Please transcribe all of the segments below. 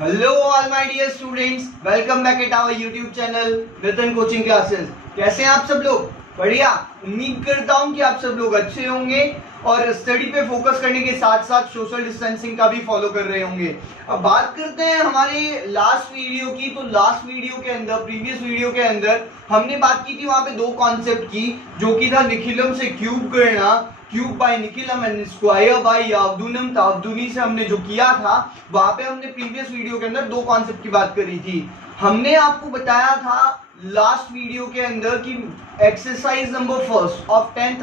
Hello all my dear students, welcome back at our YouTube channel Nitin coaching classes. कैसे हैं आप सब लोग? बढ़िया। उम्मीद करता हूं कि आप सब लोग अच्छे होंगे और स्टडी पे फोकस करने के साथ साथ सोशल डिस्टेंसिंग का भी फॉलो कर रहे होंगे। अब बात करते हैं हमारे लास्ट वीडियो की। तो लास्ट वीडियो के अंदर, प्रीवियस वीडियो के अंदर हमने बात की थी वहां पे दो कॉन्सेप्ट की, जो कि था निखिलम से क्यूब करना, क्यूब बाय निखिलम एंड स्क्वायर बाय यावदुनम तावदुनी से हमने जो किया था, वहां पे हमने प्रीवियस वीडियो के अंदर दो कॉन्सेप्ट की बात करी थी। हमने आपको बताया था लास्ट वीडियो के अंदर कि exercise number first of 10th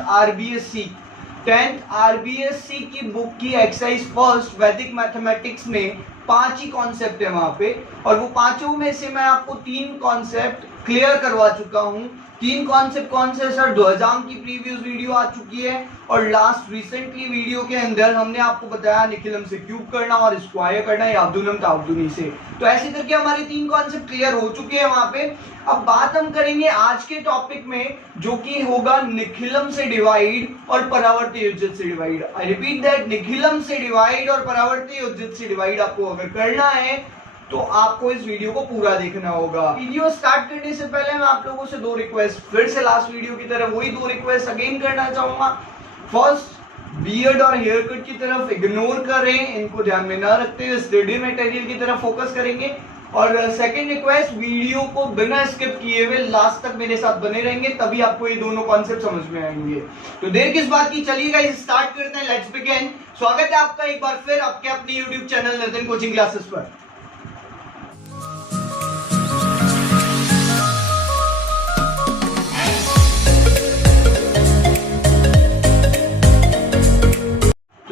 RBSC की बुक की एक्सरसाइज फर्स्ट वैदिक मैथमेटिक्स में 5 ही कॉन्सेप्ट है वहां पे, और वो पांचों में से मैं आपको 3 कॉन्सेप्ट क्लियर करवा चुका हूं। 3 कॉन्सेप्ट कौन से सर? ध्वजांक की प्रीवियस वीडियो आ चुकी है और लास्ट रिसेंटली वीडियो के अंदर हमने आपको बताया निखिलम से क्यूब करना और स्क्वायर करना यावदुनम तावदुनी से। तो ऐसे करके हमारे 3 कॉन्सेप्ट क्लियर हो चुके हैं वहां पे। अब बात हम करेंगे आज के टॉपिक में, जो कि होगा निखिलम से डिवाइड और परावर्ती योजित से divide. I repeat that, Nikhilam से डिवाइड और परावर्ती योजित से डिवाइड आपको अगर करना है तो आपको इस वीडियो को पूरा देखना होगा। वीडियो स्टार्ट करने से पहले मैं आप लोगों से 2 रिक्वेस्ट, फिर से लास्ट वीडियो की तरह वही 2 रिक्वेस्ट अगेन करना चाहूंगा। फर्स्ट, बियर्ड और हेयर कट की तरफ इग्नोर करें, इनको ध्यान में न रखते हुए स्टडी मटेरियल की तरफ फोकस करेंगे। और सेकंड रिक्वेस्ट, वीडियो को बिना स्किप किए हुए लास्ट तक मेरे साथ बने रहेंगे, तभी आपको ये दोनों कॉन्सेप्ट समझ में आएंगे। तो देर किस बात की, चलिए गाइस स्टार्ट करते हैं। Let's begin. स्वागत है आपका एक बार फिर आपके अपने YouTube channel Nitin coaching classes पर।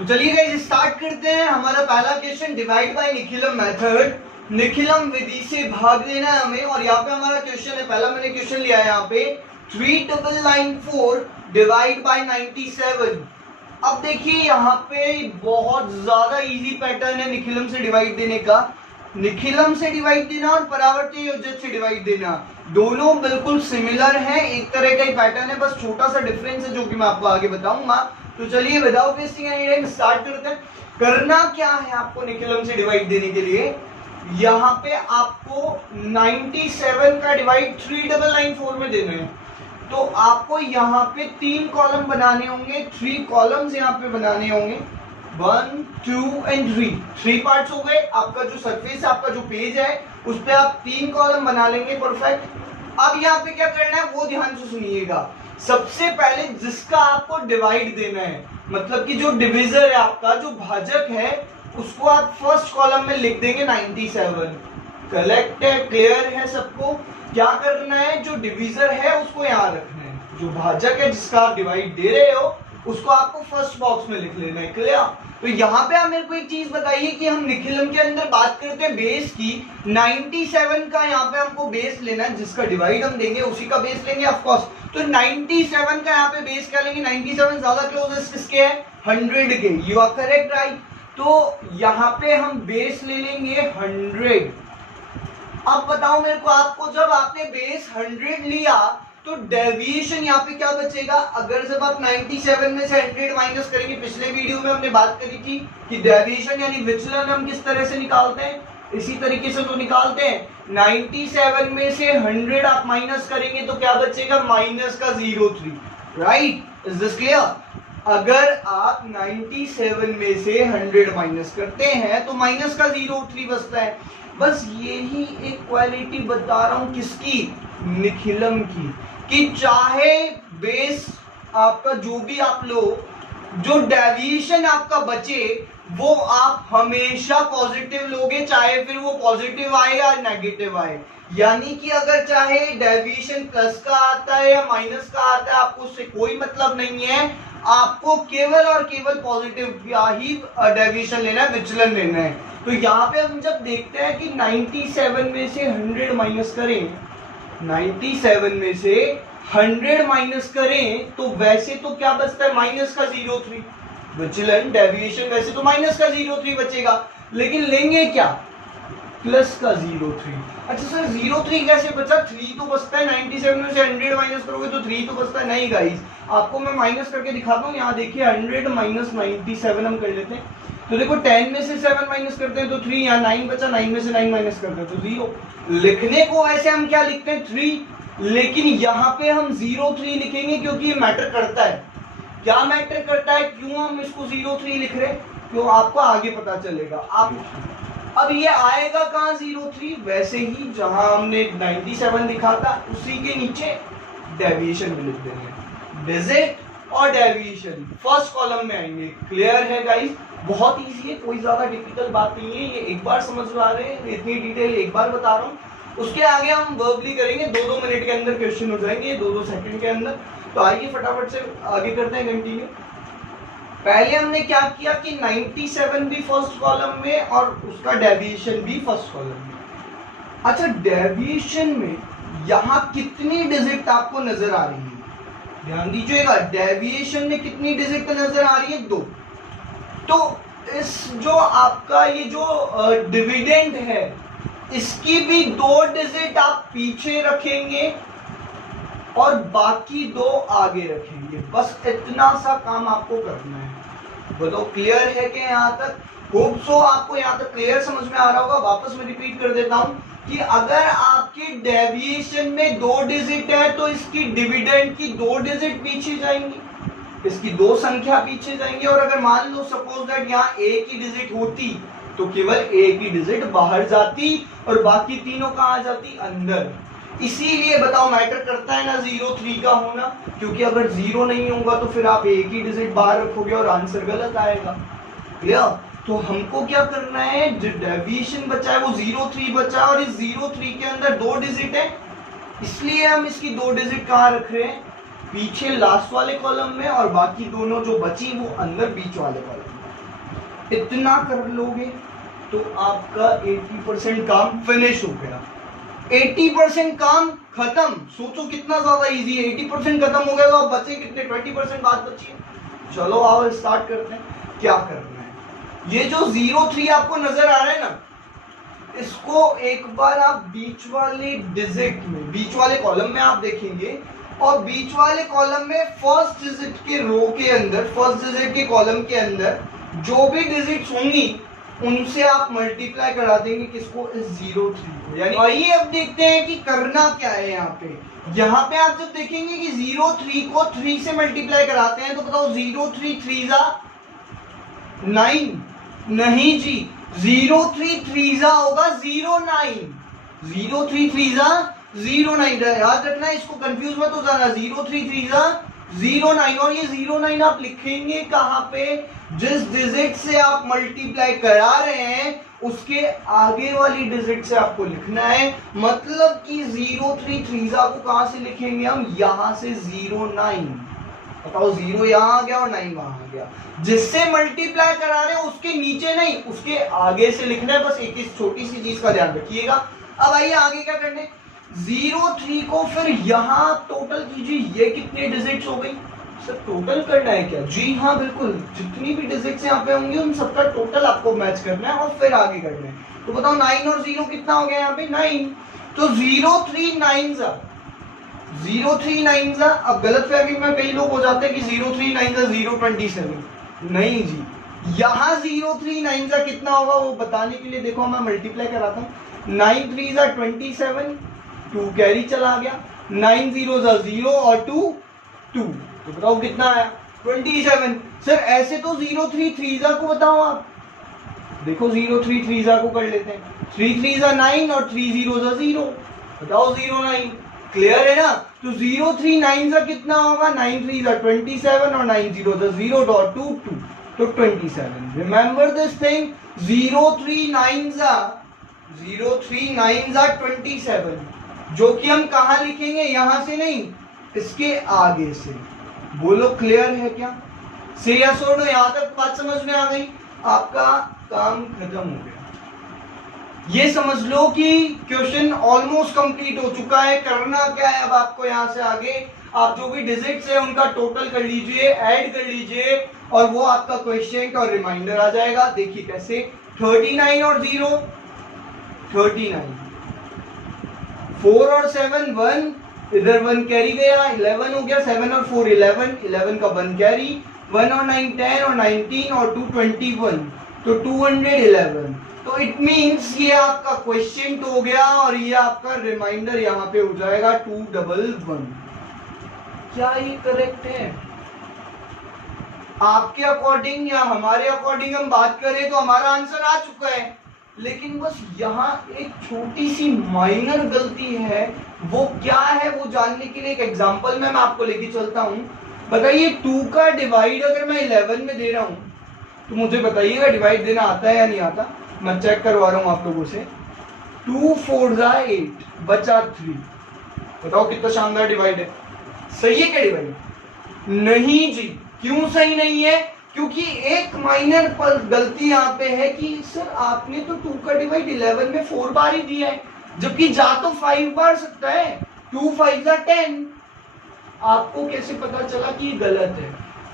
चलिए गाइस स्टार्ट करते हैं। हमारा पहला क्वेश्चन, डिवाइड बाय निखिलम मेथड, निखिलम विधि से भाग देना है हमें। और यहाँ पे हमारा क्वेश्चन है, पहला मैंने क्वेश्चन लिया है यहाँ पे 3994 डिवाइड बाय 97। अब देखिए यहाँ पे बहुत ज्यादा इजी पैटर्न है निखिलम से डिवाइड देने का। निखिलम से डिवाइड देना और परावर्ती योजित से डिवाइड देना, दोनों बिल्कुल सिमिलर है, एक तरह का ही पैटर्न है, बस छोटा सा डिफरेंस है जो कि मैं आपको आगे बताऊंगा। तो चलिए without wasting any time start करते हैं। करना क्या है आपको निखिलम से डिवाइड देने के लिए? यहाँ पे आपको 97 का डिवाइड 3994 में देना है। तो आपको यहाँ पे 3 कॉलम बनाने होंगे, 3 कॉलम्स यहाँ पे बनाने होंगे, 1 2 एंड 3। 3 पार्ट्स हो गए। आपका जो सरफेस है, आपका जो पेज है, उस पे आप 3 कॉलम बना लेंगे। परफेक्ट। अब यहाँ पे क्या करना है वो ध्यान से सुनिएगा। सबसे पहले जिसका आपको डिवाइड देना है, मतलब कि जो डिविजर है आपका, जो भाजक है, उसको आप फर्स्ट कॉलम में लिख देंगे 97। कलेक्ट है, क्लियर है सबको? क्या करना है, जो डिविजर है उसको यहाँ रखना है, जो भाजक है जिसका आप डिवाइड दे रहे हो उसको आपको फर्स्ट बॉक्स में लिख लेना है। क्लियर? तो यहाँ पे आप मेरे को एक चीज बताइए कि हम निखिलम के अंदर बात करते हैं बेस की, 97 का यहाँ पे हमको बेस लेना है, जिसका डिवाइड हम देंगे उसी का बेस लेंगे ऑफ कोर्स। तो 97 का यहाँ पे बेस क्या लेंगे? 97 ज्यादा क्लोजेस्ट किसके है? 100 के। You are correct right. तो यहाँ पे हम बेस ले लेंगे 100। अब बताओ मेरे को, आपको जब आपने बेस 100 लिया तो डेविएशन यहाँ पे क्या बचेगा? अगर जब आप 97 में से 100 माइनस करेंगे, पिछले वीडियो में हमने बात करी थी कि डेविएशन यानी विचलन हम किस तरह से निकालते हैं, इसी तरीके से तो निकालते हैं। 97 में से 100 आप माइनस करेंगे तो क्या बचेगा? माइनस का 03। राइट? Is this clear? अगर आप 97 में से 100 माइनस करते हैं तो माइनस का 03 बचता है। बस यही एक क्वालिटी बता रहा हूं किसकी? निखिलम की, कि चाहे बेस आपका जो भी आप लो, जो डेविएशन आपका बचे वो आप हमेशा पॉजिटिव लोगे, चाहे फिर वो पॉजिटिव आए या नेगेटिव आए। यानी कि अगर चाहे डेविएशन प्लस का आता है या माइनस का आता है, आपको उससे कोई मतलब नहीं है। आपको केवल और केवल पॉजिटिव ही डेविएशन लेना है, विचलन लेना है। तो यहाँ पे हम जब देखते हैं कि 97 में से 100 माइनस करें, 97 में से 100 माइनस करें तो वैसे तो क्या बचता है? माइनस का 03 विचलन, डेविएशन वैसे तो माइनस का 03 बचेगा, लेकिन लेंगे क्या? प्लस का 03। अच्छा सर 03 कैसे बचा? 3 तो बचता है। 97 में से 100 माइनस करोगे तो 3 तो बचता है। नहीं गाइस, आपको मैं माइनस करके दिखाता हूँ। यहाँ देखिए 100 माइनस 97 हम कर लेते हैं। तो देखो 10 में से 7 माइनस करते हैं तो 3, यहाँ 9 बचा, 9 में से 9 माइनस करते हैं तो 0। लिखने को वैसे हम क्या लिखते हैं 3, लेकिन यहाँ पे हम 0-3 लिखेंगे क्योंकि ये मैटर करता है। क्या मैटर करता है, क्यों हम इसको 0-3 लिख रहे हैं, क्यों आपको आगे पता चलेगा। आप अब ये आएगा कहाँ 0-3, वैसे ही जहां हमने 97 लिखा था उसी के नीचे डेविएशन भी लिख देंगे, डिजिट और डेविएशन फर्स्ट कॉलम में आएंगे। क्लियर है गाइस, बहुत इजी है, कोई ज्यादा डिफिकल्ट बात नहीं है, ये एक बार समझ आ रहे हैं, इतनी डिटेल एक बार बता रहा हूँ। उसके आगे हम वर्बली करेंगे, 2-2 मिनट के अंदर क्वेश्चन हो जाएंगे, 2-2 सेकंड के अंदर। तो आइए फटाफट से आगे करते हैं कंटिन्यू। पहले हमने क्या किया कि 97 भी फर्स्ट कॉलम में और उसका डेविएशन भी फर्स्ट कॉलम में। अच्छा, डेविएशन में यहां कितनी डिजिट आपको नजर आ रही है, ध्यान दीजिएगा, डेविएशन में कितनी डिजिट नजर आ रही है, 2। तो इस जो आपका ये जो डिविडेंड है इसकी भी 2 डिजिट आप पीछे रखेंगे और बाकी 2 आगे रखेंगे, बस इतना सा काम आपको करना है। बोलो क्लियर है कि यहाँ तक? होप सो आपको यहाँ तक क्लियर समझ में आ रहा होगा। वापस मैं रिपीट कर देता हूँ कि अगर आपकी डेविएशन में 2 डिजिट है तो इसकी डिविडेंड की 2 डिजिट पीछे जाएंगी, इसकी 2 संख्या पीछे जाएंगे। और अगर मान लो सपोज दैट यहाँ एक ही डिजिट होती तो केवल एक ही डिजिट बाहर जाती और बाकी तीनों कहाँ जाती, अंदर। इसीलिए बताओ मैटर करता है ना 0-3 का होना, क्योंकि अगर 0 नहीं होगा तो फिर आप एक ही डिजिट बाहर रखोगे और आंसर गलत आएगा। क्लियर? तो हमको क्या करना है, जो डेविएशन बचा है वो 0-3 बचा है और इस 0-3 के अंदर 2 डिजिट है, इसलिए हम इसकी 2 डिजिट कहाँ रख रहे हैं, पीछे लास्ट वाले कॉलम में, और बाकी दोनों जो बची वो अंदर बीच वाले कॉलम में। इतना कर लोगे तो आपका 80% काम फिनिश हो गया। 80% काम खत्म। सोचो कितना ज्यादा इजी है, 80% खत्म हो गया तो अब बचे कितने, 20% बात बची है। चलो आओ स्टार्ट करते हैं। क्या करना है, ये जो 0-3 आपको नजर आ रहा है ना, इसको एक बार आप बीच वाले डिजिट में, बीच वाले कॉलम में आप देखेंगे, और बीच वाले कॉलम में फर्स्ट डिजिट के रो के अंदर, फर्स्ट डिजिट के कॉलम के अंदर जो भी डिजिट्स होंगी उनसे आप मल्टीप्लाई करा देंगे किसको, इस 0-3 को। यानी आइए अब देखते हैं कि करना क्या है। यहाँ पे आप जब देखेंगे कि 0-3 को 3 से मल्टीप्लाई कराते हैं तो बताओ 0-3 3 जा 9, नहीं जी, 0-3 3 जा होगा 0-9, 0-3 3 जा 0-9। याद रखना, इसको कंफ्यूज मत हो जाना, 0-3 3 जा 0-9। और ये 0-9 आप लिखेंगे कहाँ पे, जिस डिजिट से आप मल्टीप्लाई करा रहे हैं उसके आगे वाली डिजिट से आपको लिखना है। मतलब कि 0-3 3 को कहां से लिखेंगे हम, यहां से 0-9। बताओ 0 यहां आ गया और 9 वहां आ गया, जिससे मल्टीप्लाई करा रहे हैं उसके नीचे नहीं उसके आगे से लिखना है। बस एक छोटी सी चीज का ध्यान रखिएगा। अब आइए आगे क्या करने, 0-3 को फिर यहां टोटल कीजिए, ये कितने डिजिट्स हो गई, सर टोटल करना है क्या, जी हाँ बिल्कुल, जितनी भी डिजिट्स यहाँ पे होंगी उन सबका टोटल आपको मैच करना है और फिर आगे करना है। तो बताओ 9 और 0 कितना हो गया यहाँ पे, 9। तो 0-3 9 जा, 0-3 9 जा। अब गलत फहमी में कई लोग हो जाते हैं कि 0-3 9 जा 0-27, नहीं जी, यहाँ 0-3 9 जा कितना होगा वो बताने के लिए देखो मैं मल्टीप्लाई कराता हूँ। 9 3 जा 27, 2 कैरी चला गया, 9 0 जा 0 और 2 2, तो बताओ कितना आया 27। सर ऐसे तो 0-3 3 जा को बताओ आप, देखो 0-3 3 जा को कर लेते हैं, 3 3 जा 9 और 3 0 जा 0, बताओ 0-9। क्लियर है ना? तो 0-3 9 जा कितना होगा, 9 3 जा 27 और 9 0 जा 0.2 2, तो 27। रिमेंबर दिस थिंग, 0-3 9 जा 27, जो कि हम कहा लिखेंगे, यहां से नहीं इसके आगे से। बोलो क्लियर है क्या, से या सो नो, यहां तक बात समझ में आ गई, आपका काम खत्म हो गया। ये समझ लो कि क्वेश्चन ऑलमोस्ट कंप्लीट हो चुका है। करना क्या है अब आपको, यहां से आगे आप जो भी डिजिट्स है उनका टोटल कर लीजिए, ऐड कर लीजिए, और वो आपका क्वेश्चन और रिमाइंडर आ जाएगा। देखिए कैसे, 39 और 0 39, 4 और 7 1, इधर 1 कैरी गया, 11 हो गया, 7 और 4 11 का 1 कैरी, 1 और 9 10 और 19 और 2 21, तो 211। तो इट मींस ये आपका क्वेश्चन हो गया और ये आपका रिमाइंडर यहाँ पे हो जाएगा 211। क्या ये करेक्ट है? आपके अकॉर्डिंग या हमारे अकॉर्डिंग हम बात करें तो हमारा आंसर आ चुका है, लेकिन बस यहाँ एक छोटी सी माइनर गलती है। वो क्या है वो जानने के लिए एक एग्जांपल मैं आपको लेके चलता हूँ। बताइए 2 का डिवाइड अगर मैं 11 में दे रहा हूँ तो मुझे बताइएगा डिवाइड देना आता है या नहीं आता। मैं चेक करवा रहा हूँ आप लोगों से। 2 4 8 बचा 3। बताओ कितना शानदार डिवाइड है। सही है क्या डिवाइड? नहीं जी। क्यों सही नहीं है? क्योंकि एक माइनर पर गलती यहाँ पे है कि सर आपने तो 2 का डिवाइड 11 में 4 बार ही दिया है, जबकि जा तो 5 बार सकता है। 2 5 10। आपको कैसे पता चला कि ये गलत है?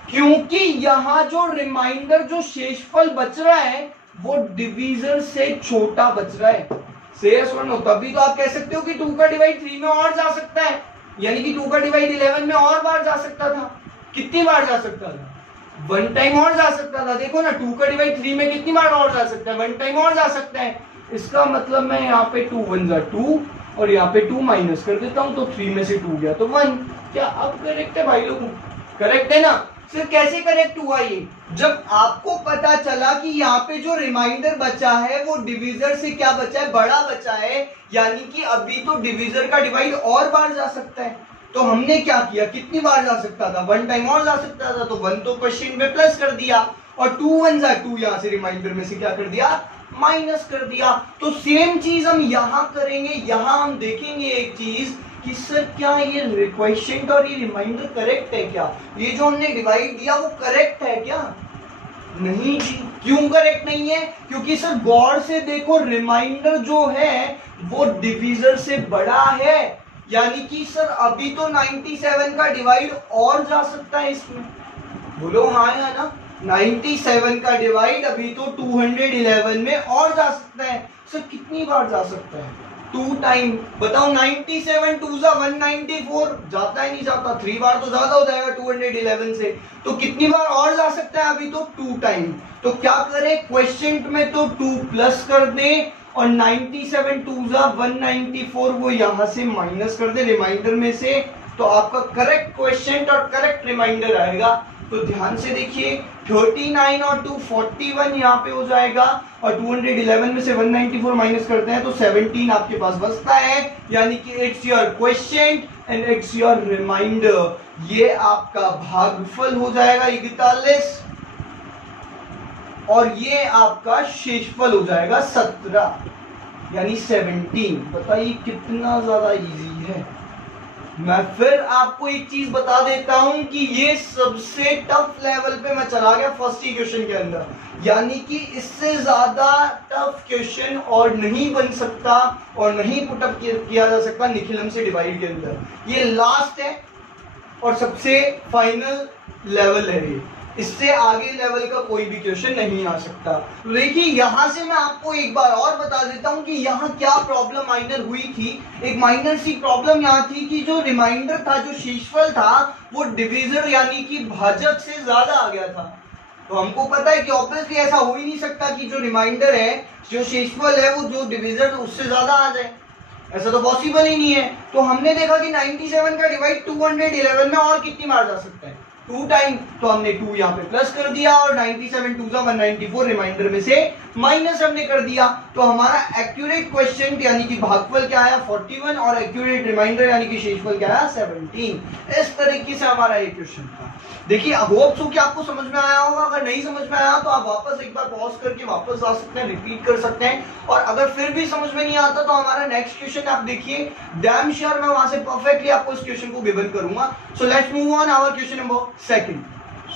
क्योंकि यहाँ जो रिमाइंडर जो शेषफल बच रहा है वो डिवीजर से छोटा बच रहा है। तभी तो आप कह सकते हो कि 2 का डिवाइड 3 में और जा सकता है, यानी कि 2 का डिवाइड 11 में और बार जा सकता था। कितनी बार जा सकता था? 1 टाइम और जा सकता था। देखो ना 2 का डिवाइड 3 में कितनी बार और जा सकता है? 1 टाइम और जा सकता है। इसका मतलब मैं यहाँ पे 2 1 2 और यहाँ पे 2 माइनस कर देता हूँ तो 3 में से 2 गया तो 1। क्या अब करेक्ट है भाई लोगों? करेक्ट है ना? सिर्फ कैसे करेक्ट हुआ ये? जब आपको पता चला कि यहाँ पे जो रिमाइंडर बचा है वो डिवीजर से क्या बचा है? बड़ा बचा है, यानी कि अभी तो डिवीजर का डिवाइड और बार जा सकता है। तो हमने क्या किया? कितनी बार जा सकता था? 1 टाइम और जा सकता था, तो 1 तो क्वेश्चन में प्लस कर दिया और 2 1 2 यहाँ से रिमाइंडर में से क्या कर दिया? माइनस कर दिया। तो सेम चीज हम यहाँ करेंगे। यहाँ हम देखेंगे एक चीज कि सर क्या ये क्वेश्चन और ये रिमाइंडर करेक्ट है क्या? ये जो हमने डिवाइड दिया वो करेक्ट है क्या? नहीं जी। क्यों करेक्ट नहीं है? क्योंकि सर गौर से देखो रिमाइंडर जो है वो डिवीजर से बड़ा है, यानी कि सर अभी तो 97 का डिवाइड और जा सकता है इसमें। बोलो हाँ या ना? 97 का डिवाइड अभी तो 211 में और जा सकता है। सर कितनी बार जा सकता है? 2 टाइम। बताओ 97 2 194 जाता है नहीं जाता? 3 बार तो ज्यादा हो जाएगा 211 से। तो कितनी बार और जा सकता है? अभी तो 2 टाइम। तो क्या करें? क्वेश्चन में तो 2 प्लस कर दे और 97 2 194 वो यहां से माइनस कर दे रिमाइंडर में से, तो आपका करेक्ट क्वेश्चन और करेक्ट रिमाइंडर आएगा। तो ध्यान से देखिए 39 और 2 41 यहाँ पे हो जाएगा और 211 में से 194 माइनस करते हैं तो 17 आपके पास बचता है, यानी कि it's your question and it's your reminder. ये आपका भागफल हो जाएगा 41 और ये आपका शेषफल हो जाएगा 17 यानी 17। बताइए कितना ज्यादा इजी है। मैं फिर आपको एक चीज बता देता हूं कि ये सबसे टफ लेवल पे मैं चला गया फर्स्ट इक्वेशन के अंदर, यानी कि इससे ज्यादा टफ क्वेश्चन और नहीं बन सकता और नहीं पुटअप किया जा सकता निखिलम से डिवाइड के अंदर। ये लास्ट है और सबसे फाइनल लेवल है ये। इससे आगे लेवल का कोई भी क्वेश्चन नहीं आ सकता। देखिए यहां से मैं आपको एक बार और बता देता हूं कि यहाँ क्या प्रॉब्लम माइनर हुई थी। एक माइनर सी प्रॉब्लम यहाँ थी कि जो रिमाइंडर था, जो शेषफल था, वो डिविजर यानी कि भाजक से ज्यादा आ गया था। तो हमको पता है कि ऑब्वियसली ऐसा हो ही नहीं सकता कि जो रिमाइंडर है, जो शेषफल है, वो जो डिविजर उससे ज्यादा आ जाए। ऐसा तो पॉसिबल ही नहीं है। तो हमने देखा कि 97 का डिवाइड 211 में और कितनी बार जा सकता है? 2 टाइम। तो हमने 2 यहाँ पे प्लस कर दिया और 97 2 194 रिमाइंडर में से माइनस हमने कर दिया। तो हमारा एक्यूरेट क्वेश्चन यानी कि भागफल क्या आया? 41 और एक्यूरेट रिमाइंडर यानी कि शेषफल क्या आया? 17। इस तरीके से हमारा ये क्वेश्चन था। देखिए होप सो कि आपको समझ में आया होगा। अगर नहीं समझ में आया तो आप वापस एक बार पॉज करके वापस आ सकते हैं, रिपीट कर सकते हैं। और अगर फिर भी समझ में नहीं आता तो हमारा नेक्स्ट क्वेश्चन आप देखिए, डैम श्योर मैं वहां से परफेक्टली आपको इस क्वेश्चन को गिवन करूंगा। So let's move on our question number second.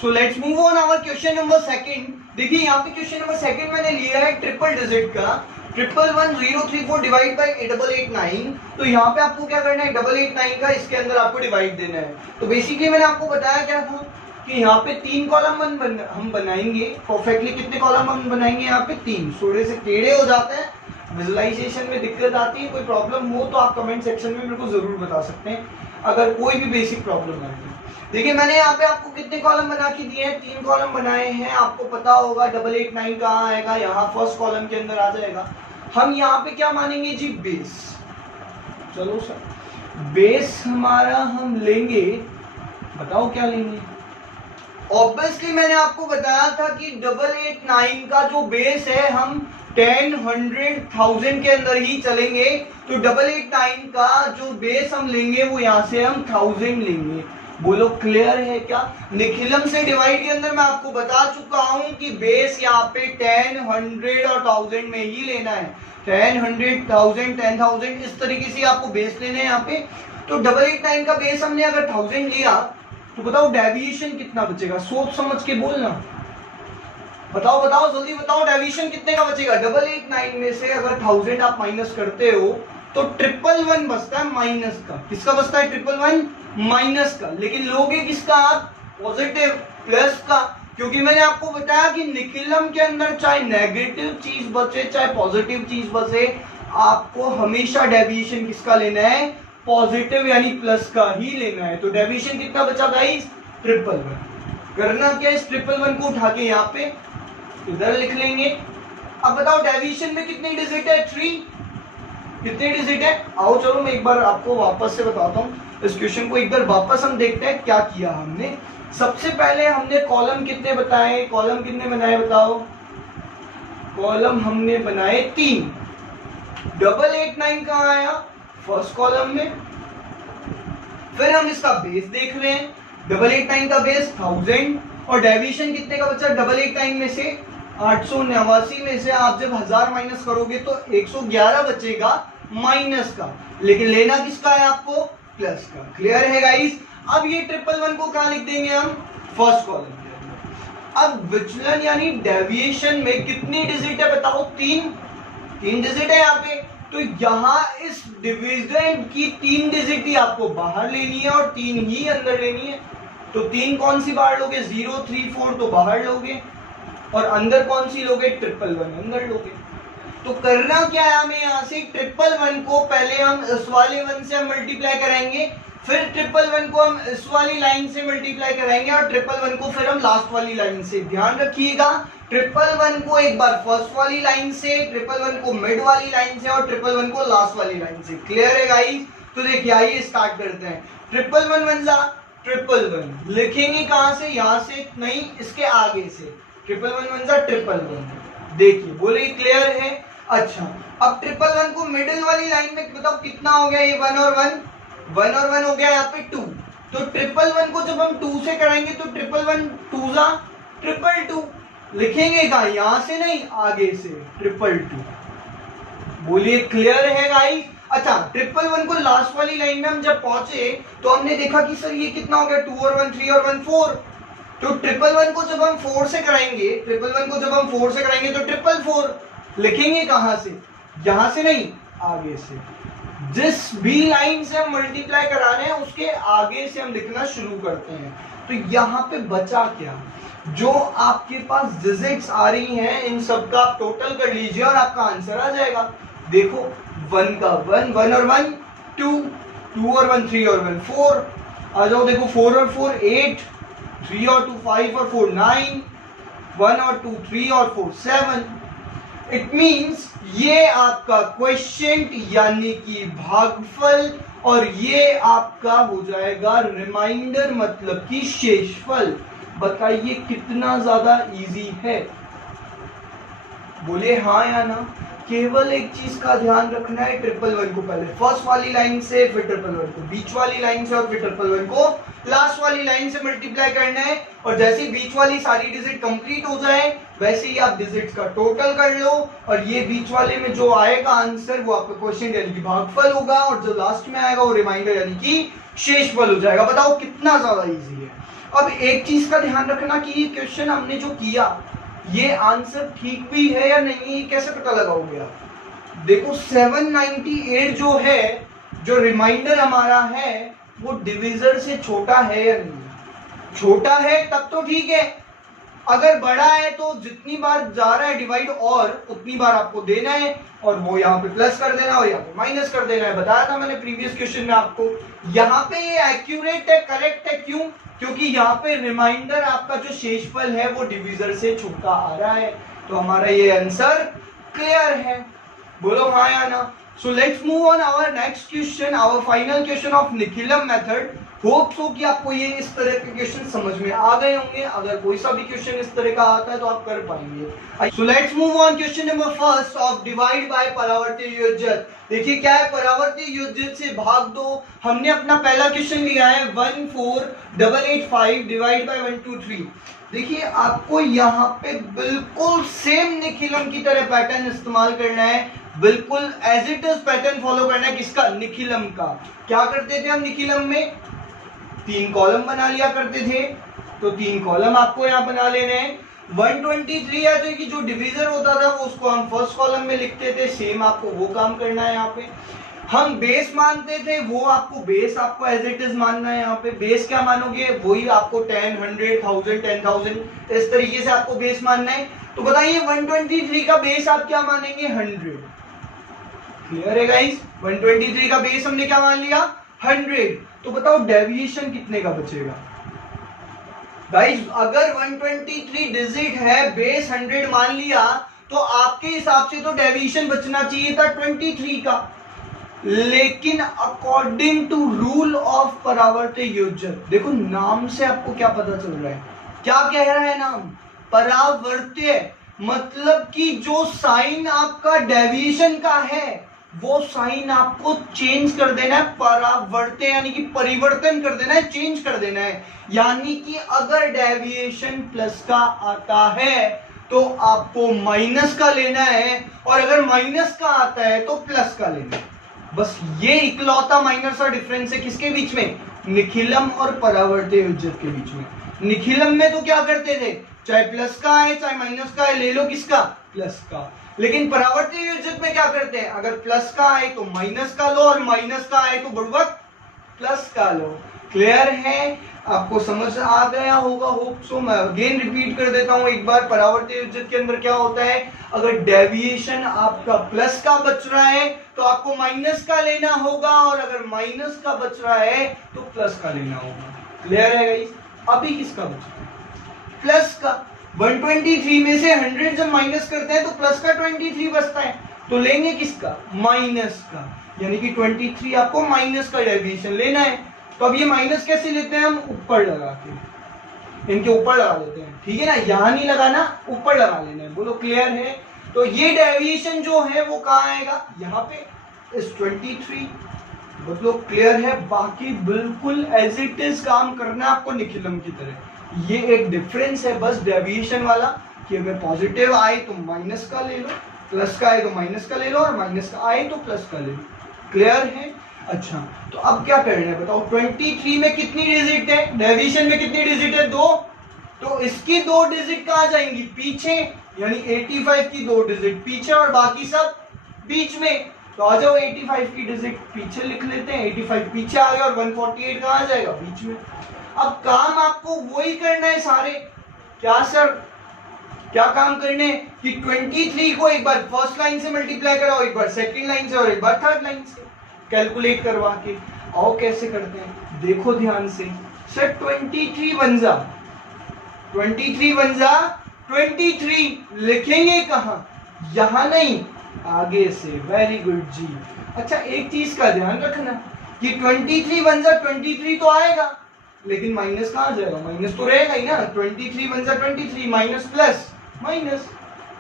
So let's move on our question number second. देखिए यहाँ पे क्वेश्चन नंबर सेकंड मैंने लिया है ट्रिपल डिजिट का, 111,034 डिवाइड बाई 889। तो यहाँ पे आपको क्या करना है? 889 का इसके अंदर आपको डिवाइड देना है। तो बेसिकली मैंने आपको बताया क्या था कि यहाँ पे 3 कॉलम हम बनाएंगे परफेक्टली। कितने कॉलम हम बनाएंगे? यहाँ पे 3। थोड़े से टेढ़े हो जाते हैं, विजुअलाइजेशन में दिक्कत आती है। कोई प्रॉब्लम हो तो आप कमेंट सेक्शन में मेरे को जरूर बता सकते हैं अगर कोई भी बेसिक प्रॉब्लम आए। देखिए मैंने यहाँ पे आपको कितने कॉलम बना के दिए हैं, 3 कॉलम बनाए हैं। आपको पता होगा 889 कहाँ आएगा, यहाँ फर्स्ट कॉलम के अंदर आ जाएगा। हम यहाँ पे क्या मानेंगे जी, बेस। चलो सर बेस हमारा हम लेंगे, बताओ क्या लेंगे। ऑब्वियसली मैंने आपको बताया था कि 889 का जो बेस है हम 10, 100, 1000 के अंदर ही चलेंगे। तो 889 का जो बेस हम लेंगे वो यहाँ से हम 1000 लेंगे। बोलो क्लियर है क्या। निखिलम से डिवाइड के अंदर मैं आपको बता चुका हूं कि बेस यहाँ पे 10, 100 और 1000 में ही लेना है। 10, 100, 1000, 10,000 इस तरीके से आपको बेस लेने हैं यहाँ पे। तो 889 का बेस हमने अगर 1000 लिया तो बताओ डेविएशन कितना बचेगा, सोच समझ के बोलना। बताओ बताओ जल्दी बताओ, डेविएशन कितने का बचेगा। 889 में से अगर 1000 आप माइनस करते हो तो 111 बचता है माइनस का। किसका बचता है, 111 माइनस का। लेकिन लोगे किसका आप, पॉजिटिव प्लस का। क्योंकि मैंने आपको बताया कि निखिलम के अंदर चाहे नेगेटिव चीज बचे चाहे पॉजिटिव चीज बचे, आपको हमेशा डेविएशन किसका लेना है, पॉजिटिव यानी प्लस का ही लेना है। तो डेविएशन कितना बचा गाइस, 111। करना क्या, इस 111 को उठा के यहाँ पे इधर लिख लेंगे। अब बताओ डेविएशन में कितने डिजिट है, 3। कितने डिजिट है, आओ चलो मैं एक बार आपको वापस से बताता हूँ। इस क्वेश्चन को एक बार वापस हम देखते हैं क्या किया हमने। सबसे पहले हमने कॉलम कितने बताए, कॉलम कितने बनाए बताओ। कॉलम हमने बनाए 3। 889 कहाँ आया, फर्स्ट कॉलम में। फिर हम इसका बेस देख रहे हैं, 889 का बेस 1000 और डेविएशन कितने का बचा 889 में से 889 में से आप जब 1000 माइनस करोगे तो 111 बचेगा माइनस का। लेकिन लेना किसका है आपको, प्लस का। क्लियर है गाइस। अब ये 111 को कहां लिख देंगे हम, फर्स्ट कॉलम के अंदर। अब विचलन यानी डेविएशन में कितनी डिजिट है बताओ, 3 डिजिट है यहाँ पे। तो यहाँ इस डिविजन की 3 डिजिट ही आपको बाहर लेनी है और 3 ही अंदर लेनी है। तो 3 कौन सी बाहर लोगे, 0, 3, 4 तो बाहर लोगे और अंदर कौन सी लोगे, 111 अंदर लोगे। तो करना क्या है हमें, यहाँ से 111 को पहले हम इस वाले 1 से मल्टीप्लाई कराएंगे, फिर 111 को हम इस वाली लाइन से मल्टीप्लाई कराएंगे और 111 को फिर हम लास्ट वाली लाइन से। ध्यान रखिएगा 111 को एक बार फर्स्ट वाली लाइन से, 111 को मिड वाली लाइन से और 111 को लास्ट वाली लाइन से। क्लियर है गाइस। तो देखिए आइए स्टार्ट करते हैं। 111 1 जा 111 लिखेंगे कहां से, यहाँ से नहीं इसके आगे से। 111 1 जा 111। देखिए बोले क्लियर है। अच्छा अब 111 को मिडिल वाली लाइन में बताओ कितना हो गया, ये 1 और 1 हो गया यहाँ पे 2। तो 111 को जब हम 2 से कराएंगे तो 111 2 जा 222 लिखेंगे कहा, यहाँ से नहीं आगे से 222। बोलिए क्लियर है गाइस। अच्छा 111 को लास्ट वाली लाइन में हम जब पहुंचे तो हमने देखा कि सर ये कितना हो गया, 2 और 1 3 और 1 4। तो 111 को जब हम 4 से कराएंगे, 111 को जब हम 4 से कराएंगे तो 444 लिखेंगे कहां से, यहां से नहीं आगे से। जिस भी लाइन से हम मल्टीप्लाई करा रहे हैं उसके आगे से हम लिखना शुरू करते हैं। तो यहाँ पे बचा क्या, जो आपके पास डिजिट्स आ रही हैं इन सब का आप टोटल कर लीजिए और आपका आंसर आ जाएगा। देखो 1 का 1 और 1 2, 2 और 1 3 और 1 4। आ जाओ देखो 4 और 4 8, 3 और 2 5 और 4 9, 1 और 2 3 और 4 7। इट मीन्स ये आपका क्वेश्चन यानी कि भागफल और ये आपका हो जाएगा रिमाइंडर मतलब कि शेषफल। बताइए कितना ज्यादा इजी है, बोले हाँ या ना। केवल एक चीज का ध्यान रखना है, 111 को पहले फर्स्ट वाली लाइन से, फिर 111 को बीच वाली लाइन से और फिर 111 को लास्ट वाली लाइन से मल्टीप्लाई करना है। और जैसे ही बीच वाली सारी डिजिट कंप्लीट हो जाए वैसे ही आप डिजिट्स का टोटल कर लो और ये बीच वाले में जो आएगा आंसर वो आपका क्वेश्चन यानी कि भागफल होगा और जो लास्ट में आएगा वो रिमाइंडर यानी कि शेषफल हो जाएगा। बताओ कितना ज्यादा इजी है। अब एक चीज का ध्यान रखना कि ये क्वेश्चन हमने जो किया ये आंसर ठीक भी है या नहीं, कैसे पता लगाओगे आप। देखो 798 जो है, जो रिमाइंडर हमारा है वो डिविजर से छोटा है या नहीं। छोटा है तब तो ठीक है, अगर बड़ा है तो जितनी बार जा रहा है डिवाइड और उतनी बार आपको देना है, और वो यहाँ पे प्लस कर देना और यहाँ पे माइनस कर देना है। बताया था मैंने प्रीवियस क्वेश्चन में आपको। यहाँ पे ये एक्यूरेट है, करेक्ट है, क्यों? क्योंकि यहाँ पे रिमाइंडर आपका जो शेषफल है वो डिविजर से छूटा आ रहा है। तो हमारा ये आंसर क्लियर है, बोलो हाँ या ना। So let's move on our next question, our final question of Nikhilam method. Hope so कि आपको ये इस तरह के क्वेश्चन समझ में आ गए होंगे। अगर कोई सा भी क्वेश्चन इस तरह का आता है तो आप कर पाएंगे। So let's move on question number first of divide by परावर्ती योजक। देखिए क्या है, परावर्ती योजक से भाग दो। हमने अपना पहला क्वेश्चन लिया है 14885 डिवाइड बाय 123। देखिए आपको यहाँ पे बिल्कुल सेम निखिलम की तरह पैटर्न इस्तेमाल करना है, बिल्कुल as it is pattern follow करना है। किसका? निखिलम का। क्या करते थे हम निखिलम में? 3 कॉलम बना लिया करते थे, तो 3 कॉलम आपको यहाँ बना लेने हैं। 123 है तो कि जो डिवीजर होता था वो उसको हम फर्स्ट कॉलम में लिखते थे, सेम आपको वो काम करना है। यहाँ पे हम बेस मानते थे, वो आपको बेस आपको एज इट इज मानना है। यहाँ पे बेस क्या मानोगे? वही आपको 10, 100, 1000, 10,000 इस तरीके से आपको बेस मानना है। तो बताइए 123 का बेस आप क्या मानेंगे? 100। क्लियर है गाइस? 123 का बेस हमने क्या मान लिया? 100। तो बताओ डेविएशन कितने का बचेगा? गाइस अगर 123 डिजिट है, बेस 100 मान लिया, तो आपके हिसाब से तो डेविएशन बचना चाहिए था 23 का। लेकिन अकॉर्डिंग टू रूल ऑफ परावर्त्य योजक, देखो नाम से आपको क्या पता चल रहा है, क्या कह रहा है नाम? परावर्त्य, मतलब कि जो साइन आपका डेविएशन का है वो साइन आपको चेंज कर देना है। परावर्त्य यानी कि परिवर्तन कर देना है, चेंज कर देना है। यानी कि अगर डेविएशन प्लस का आता है तो आपको माइनस का लेना है, और अगर माइनस का आता है तो प्लस का लेना है। बस ये इकलौता माइनर सा डिफरेंस है किसके बीच में? निखिलम और परावर्त्य योजक के बीच में। निखिलम में तो क्या करते थे, चाहे प्लस का है चाहे माइनस का है, ले लो किसका? प्लस का। लेकिन परावर्त्य योजक में क्या करते हैं, अगर प्लस का आए तो माइनस का लो, और माइनस का आए तो बढ़वत प्लस का लो। क्लियर है? आपको समझ आ गया होगा, होप सो। मैं अगेन रिपीट कर देता हूं एक बार। परावर्त्य योजक के अंदर क्या होता है, अगर डेविएशन आपका प्लस का बच रहा है तो आपको माइनस का लेना होगा, और अगर माइनस का बच रहा है तो प्लस का लेना होगा। क्लियर है गाइस? अभी किसका बच रहा है? प्लस का। 123 में से 100 जब माइनस करते हैं तो प्लस का 23 बचता है, तो लेंगे किसका? माइनस का। यानी कि 23 आपको माइनस का डेविएशन लेना है। तो अब ये माइनस कैसे लेते हैं हम? ऊपर लगा के, इनके ऊपर लगा देते हैं, ठीक है ना? यहां नहीं लगाना, ऊपर लगा लेना है। बोलो क्लियर है? तो ये डेविएशन जो है वो कहाँ आएगा? यहाँ पे इस 23। मतलब क्लियर है? बाकी बिल्कुल एज इट इज काम करना है आपको निखिलम की तरह। ये एक डिफरेंस है बस डेविएशन वाला, कि अगर पॉजिटिव आए तो माइनस का ले लो, प्लस का आए तो माइनस का ले लो, और माइनस का आए तो प्लस का ले लो। क्लियर है? अच्छा, तो अब क्या करना है बताओ? 23 में कितनी डिजिट है? डेविएशन में कितनी डिजिट है? 2। तो इसकी 2 डिजिट कहाँ जाएंगी? पीछे। यानी 85 की 2 डिजिट पीछे और बाकी सब बीच में। तो आ जाओ 85 की डिजिट पीछे लिख लेते हैं। 85 पीछे आ गया और 148 कहाँ आ जाएगा? बीच में। अब काम आपको वही करना है सारे। क्या सर? क्या काम करने हैं कि 23 को एक बार फर्स्ट लाइन से मल्टीप्लाई कराओ, एक बार सेकंड लाइन से और एक बार थर्ड लाइन से कैलकुलेट करवा के आओ। कैसे करते हैं देखो ध्यान से। सर 23 वन जा 23 लिखेंगे कहाँ? यहाँ नहीं, आगे से। वेरी गुड जी। अच्छा एक चीज का ध्यान रखना कि 23 वन जा 23 तो आएगा, लेकिन माइनस कहाँ जाएगा? माइनस तो रहेगा ही ना। 23 वन जा 23, माइनस प्लस माइनस।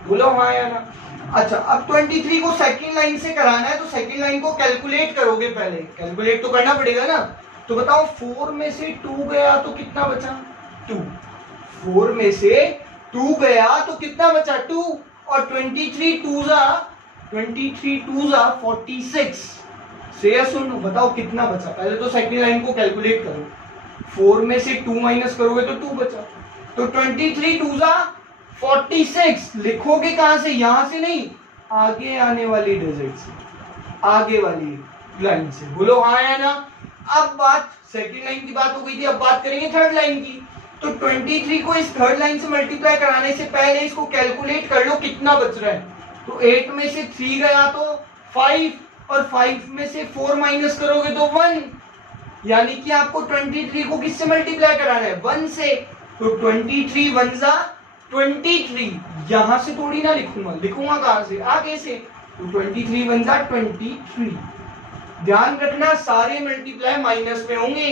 बोलो हाँ या ना? अच्छा अब 23 को सेकंड लाइन से कराना है, तो सेकंड लाइन को कैलकुलेट करोगे। पहले कैलकुलेट तो करना पड़ेगा ना। तो बताओ 4 में से 2 गया तो कितना बचा? 2। 4 में से 2 गया तो कितना बचा? 2। और 23 2 जा 46 से सुनो, बताओ कितना बचा? पहले तो सेकंड लाइन को कैलकुलेट करो। 4 में से 2 माइनस करोगे तो 2 बचा। तो 23 2 जा 46 लिखोगे कहां से? यहां से नहीं, आगे आने वाली डिजिट से, आगे वाली लाइन से। बोलो हाँ या ना? अब बात सेकंड लाइन की बात हो गई थी, अब बात करेंगे थर्ड लाइन की। तो 23 को इस थर्ड लाइन से मल्टीप्लाई कराने से पहले इसको कैलकुलेट कर लो कितना बच रहा है। तो 8 में से 3 गया तो 5, और 5 में से 4 माइनस करोगे तो 1, यानी कि आपको 23 को किससे मल्टीप्लाई कराना है, 1 से। तो 23 1 जा 23, यहां से थोड़ी ना लिखूंगा कहां से, आगे से। तो 23 1 जा 23। ध्यान रखना सारे मल्टीप्लाई माइनस में होंगे,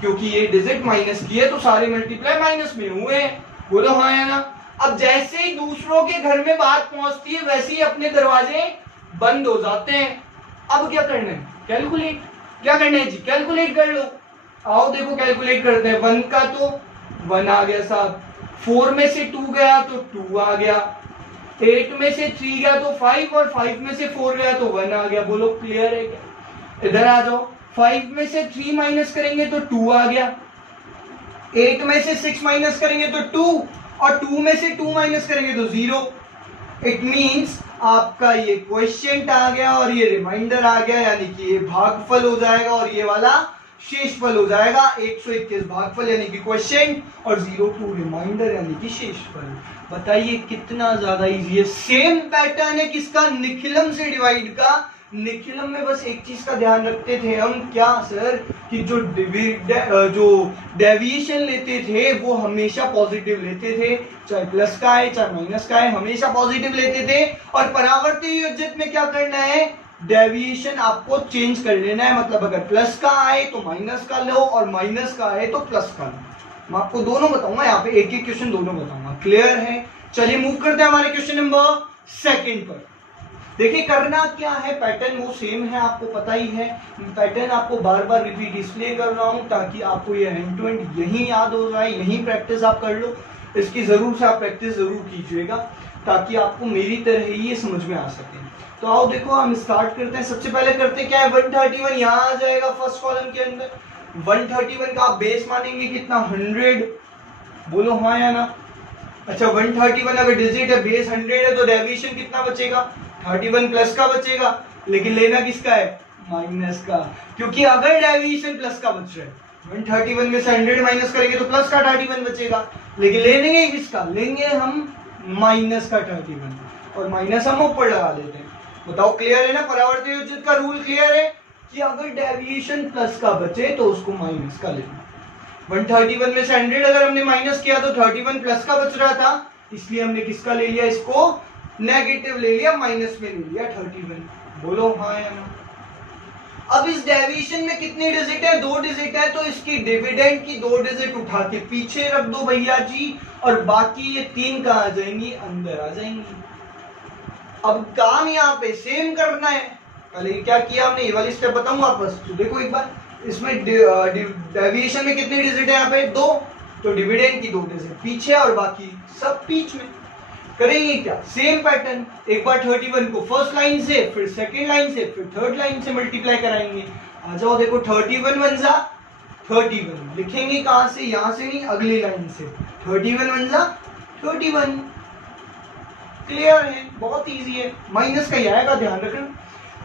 क्योंकि ये डिजिट माइनस की है तो सारे मल्टीप्लाई माइनस में हुए हैं। बोलो हाँ या ना। अब जैसे ही दूसरों के घर में बात पहुंचती है वैसे ही अपने दरवाजे बंद हो जाते हैं। अब क्या करना है, कैलकुलेट। क्या करना है जी, कैलकुलेट कर लो। आओ देखो कैलकुलेट करते हैं। 1 का तो 1 आ गया साहब, 4 में से 2 गया तो 2 आ गया, 8 में से 3 गया तो 5, और 5 में से 4 गया तो 1 आ गया। बोलो क्लियर है क्या? इधर आ जाओ। 5 में से 3 माइनस करेंगे तो 2 आ गया, 8 में से 6 माइनस करेंगे तो 2, और 2 में से 2 माइनस करेंगे तो 0। इट मींस आपका ये क्वोशिएंट आ गया और ये रिमाइंडर आ गया, यानी कि ये भागफल हो जाएगा और ये वाला शेषफल हो जाएगा। 121 भागफल यानी कि क्वोशिएंट, और 02 रिमाइंडर यानी कि शेषफल। बताइए कितना ज्यादा इजी है। सेम पैटर्न है किसका, निखिलम से डिवाइड का। निखिलम में बस एक चीज का ध्यान रखते थे हम, क्या सर, कि जो डेविएशन लेते थे वो हमेशा पॉजिटिव लेते थे, चाहे प्लस का है चाहे माइनस का है, हमेशा पॉजिटिव लेते थे। और परावर्ती योजक में क्या करना है, डेविएशन आपको चेंज कर लेना है। मतलब अगर प्लस का आए तो माइनस का लो, और माइनस का आए तो प्लस का लो। मैं आपको दोनों बताऊंगा, यहाँ पे एक एक क्वेश्चन दोनों बताऊंगा। क्लियर है? चलिए मूव करते हैं हमारे क्वेश्चन नंबर 2 पर। देखिए करना क्या है, पैटर्न वो सेम है, आपको पता ही है। पैटर्न आपको बार बार रिपीट इसलिए कर रहा हूं ताकि आपको ये हैंड टू हैंड यही याद हो जाए, यही प्रैक्टिस आप कर लो। इसकी जरूर से आप प्रैक्टिस जरूर कीजिएगा ताकि आपको मेरी तरह ही ये समझ में आ सके। तो आओ देखो हम स्टार्ट करते हैं। सबसे पहले करते क्या है, 131 यहाँ आ जाएगा फर्स्ट कॉलम के अंदर। 131 का आप बेस मानेंगे कितना, 100। बोलो हाँ या ना। अच्छा 131 अगर डिजिट है, बेस 100 है, तो डेविएशन कितना बचेगा, 31 प्लस का बचेगा। लेकिन लेना किसका है, माइनस का, क्योंकि अगर डेविएशन प्लस का बच रहा है 131 में से 100 माइनस करेंगे तो प्लस का 31 बचेगा। लेकिन लेंगे किसका, लेंगे हम माइनस का 31, और माइनस हम ऊपर लगा देते हैं। बताओ क्लियर है ना, परावर्ती योजक का रूल क्लियर है कि अगर डेविएशन प्लस का बचे तो उसको माइनस का लेना। 131 में से 100 अगर हमने माइनस किया तो 31 प्लस का बच रहा था, इसलिए हमने किसका ले लिया, इसको नेगेटिव ले लिया, माइनस में ले लिया 31। बोलो हाँ या ना। अब इस डेविएशन में कितने डिजिट है, 2 डिजिट है, तो इसकी डिविडेंड की 2 डिजिट उठा के पीछे रख दो भैया जी, और बाकी ये 3 कहाँ आ जाएंगी, अंदर आ जाएंगी। अब काम यहाँ पे सेम करना है। पहले क्या किया हमने, ये वाली स्टेप बताऊंगा वापस। तो देखो एक बार, इसमें डेविएशन में कितने डिजिट है, यहाँ पे 2, तो डिविडेंड की 2 डिजिट पीछे और बाकी सब बीच में। करेंगे क्या, सेम पैटर्न। एक बार 31 को फर्स्ट लाइन से, फिर सेकंड लाइन से, फिर थर्ड लाइन से मल्टीप्लाई कराएंगे। आ जाओ देखो, 31 1 जा 31, लिखेंगे कहां से, यहां से नहीं, अगली लाइन से। 31 1 जा 31। क्लियर है, बहुत इजी है, माइनस का ही आएगा, ध्यान रखना।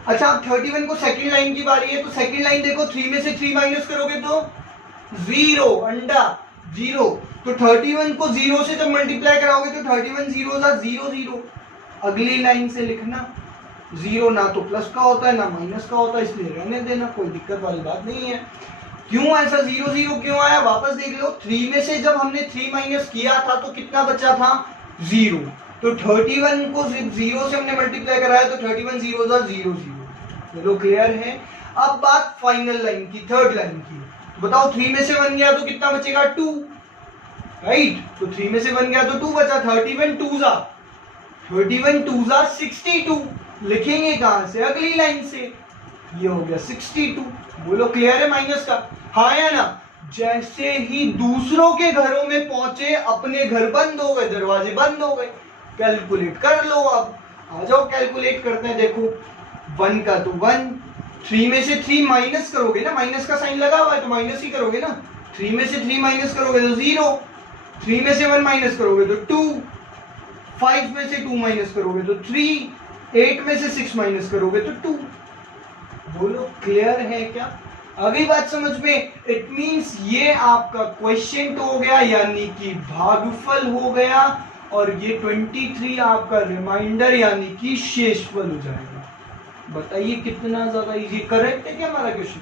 अच्छा अब 31 को सेकंड लाइन की बारी है, तो सेकंड लाइन देखो, 3 में से 3 माइनस करोगे तो 0, अंडा 0। तो 31 को 0 से जब मल्टीप्लाई कराओगे तो 31 0 जा 0 0। अगली लाइन से लिखना, 0 ना तो प्लस का होता है ना माइनस का होता है, इसलिए रहने देना, कोई दिक्कत वाली बात नहीं है। क्यों ऐसा 0 0 क्यों आया, वापस देख लो। 3 में से जब हमने 3 माइनस किया था तो कितना बचा था, 0। तो 31 को 0 से हमने मल्टीप्लाई कराया तो 31 0 जा 0 0। चलो क्लियर है। अब बात फाइनल लाइन की, थर्ड लाइन की। बताओ 3 में से 1 गया तो कितना बचेगा, 2, राइट। तो 3 में से 1 गया तो 2 बचा, 31 2 जा 62। लिखेंगे कहां से, अगली लाइन से, ये हो गया 62। बोलो क्लियर है माइनस का, हाँ या ना। जैसे ही दूसरों के घरों में पहुंचे अपने घर बंद हो गए, दरवाजे बंद हो गए। कैलकुलेट कर लो, अब आ जाओ कैलकुलेट करते हैं। देखो 1 का तो 1, 3 में से 3 माइनस करोगे ना, माइनस का साइन लगा हुआ है तो माइनस ही करोगे ना। 3 में से 3 माइनस करोगे तो 0, 3 में से 1 माइनस करोगे तो 2, 5 में से 2 माइनस करोगे तो 3, 8 में से 6 माइनस करोगे तो 2। बोलो क्लियर है क्या। अगली बात समझ में, इट मींस ये आपका क्वेश्चन हो गया यानी कि भागफल हो गया, और ये 23 आपका रिमाइंडर यानी कि शेषफल हो जाएगा। बताइए कितना ज्यादा इजी। करेक्ट है क्या हमारा क्वेश्चन?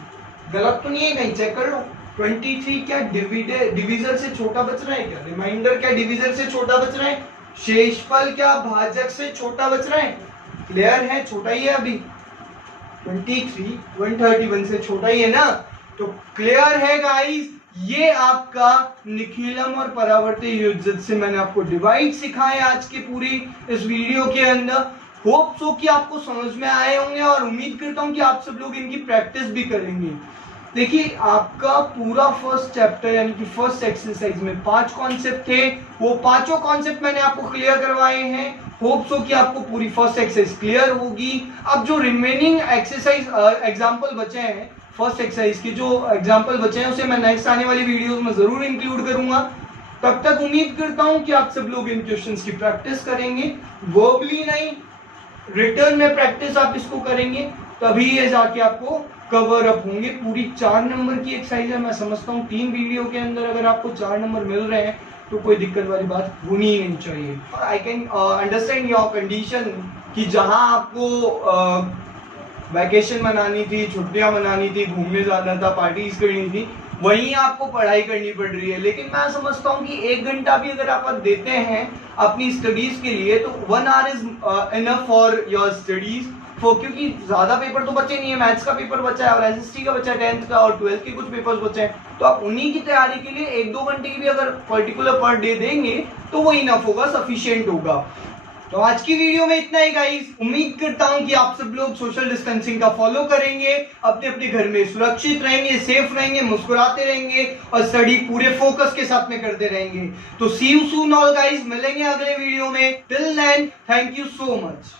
गलत तो नहीं है कहीं, चेक कर लो। 23 क्या डिविजर से छोटा बच रहा है क्या? रिमाइंडर क्या डिविजर से छोटा बच रहा है? शेषफल क्या भाजक से छोटा बच रहा है? क्लियर है, छोटा ही है अभी। 23 131 से छोटा ही है ना, तो क्लियर है गाइस। ये आपका निखिलम और परावर्ती योजक से मैंने आपको डिवाइड सिखाए आज के पूरी इस वीडियो के अंदर। होप सो कि आपको समझ में आए होंगे, और उम्मीद करता हूं कि आप सब लोग इनकी प्रैक्टिस भी करेंगे। देखिए आपका पूरा फर्स्ट चैप्टर यानी कि फर्स्ट एक्सरसाइज में 5 कॉन्सेप्ट थे, वो पांचों कॉन्सेप्ट मैंने आपको क्लियर करवाए हैं। होप सो कि आपको पूरी फर्स्ट एक्सरसाइज क्लियर होगी। अब जो रिमेनिंग एक्सरसाइज एग्जांपल बचे हैं, फर्स्ट एक्सरसाइज के जो एग्जांपल बचे हैं उसे मैं नेक्स्ट आने वाली वीडियोस में जरूर इंक्लूड करूंगा। तब तक उम्मीद करता हूं कि आप सब लोग इन क्वेश्चंस की प्रैक्टिस करेंगे, वर्बली नहीं रिटर्न में प्रैक्टिस आप इसको करेंगे, तभी ये जाके आपको कवर अप होंगे। पूरी 4 नंबर की एक्सरसाइज है, मैं समझता हूँ 3 वीडियो के अंदर अगर आपको 4 नंबर मिल रहे हैं तो कोई दिक्कत वाली बात होनी ही नहीं चाहिए। I can understand your condition कि जहां आपको वैकेशन मनानी थी, छुट्टियां मनानी थी, घूमने जाना था, पार्टीज करनी थी, वहीं आपको पढ़ाई करनी पड़ रही है। लेकिन मैं समझता हूँ कि 1 घंटा भी अगर आप देते हैं अपनी स्टडीज के लिए तो 1 our is enough for your studies. क्योंकि ज्यादा पेपर तो बचे नहीं है, मैथ्स का पेपर बचा है और एसएसटी का बचा है, 10th का और 12th के कुछ पेपर्स बचे हैं, तो आप उन्हीं की तैयारी के लिए 1-2 घंटे की भी अगर पर्टिकुलर पर डे देंगे तो वो इनफ होगा, सफिशिएंट होगा। तो आज की वीडियो में इतना ही गाइस। उम्मीद करता हूं कि आप सब लोग सोशल डिस्टेंसिंग का फॉलो करेंगे, अपने अपने घर में सुरक्षित रहेंगे, सेफ रहेंगे, मुस्कुराते रहेंगे और स्टडी पूरे फोकस के साथ में करते रहेंगे। तो see you soon all guys, मिलेंगे अगले वीडियो में। Till then thank you so much.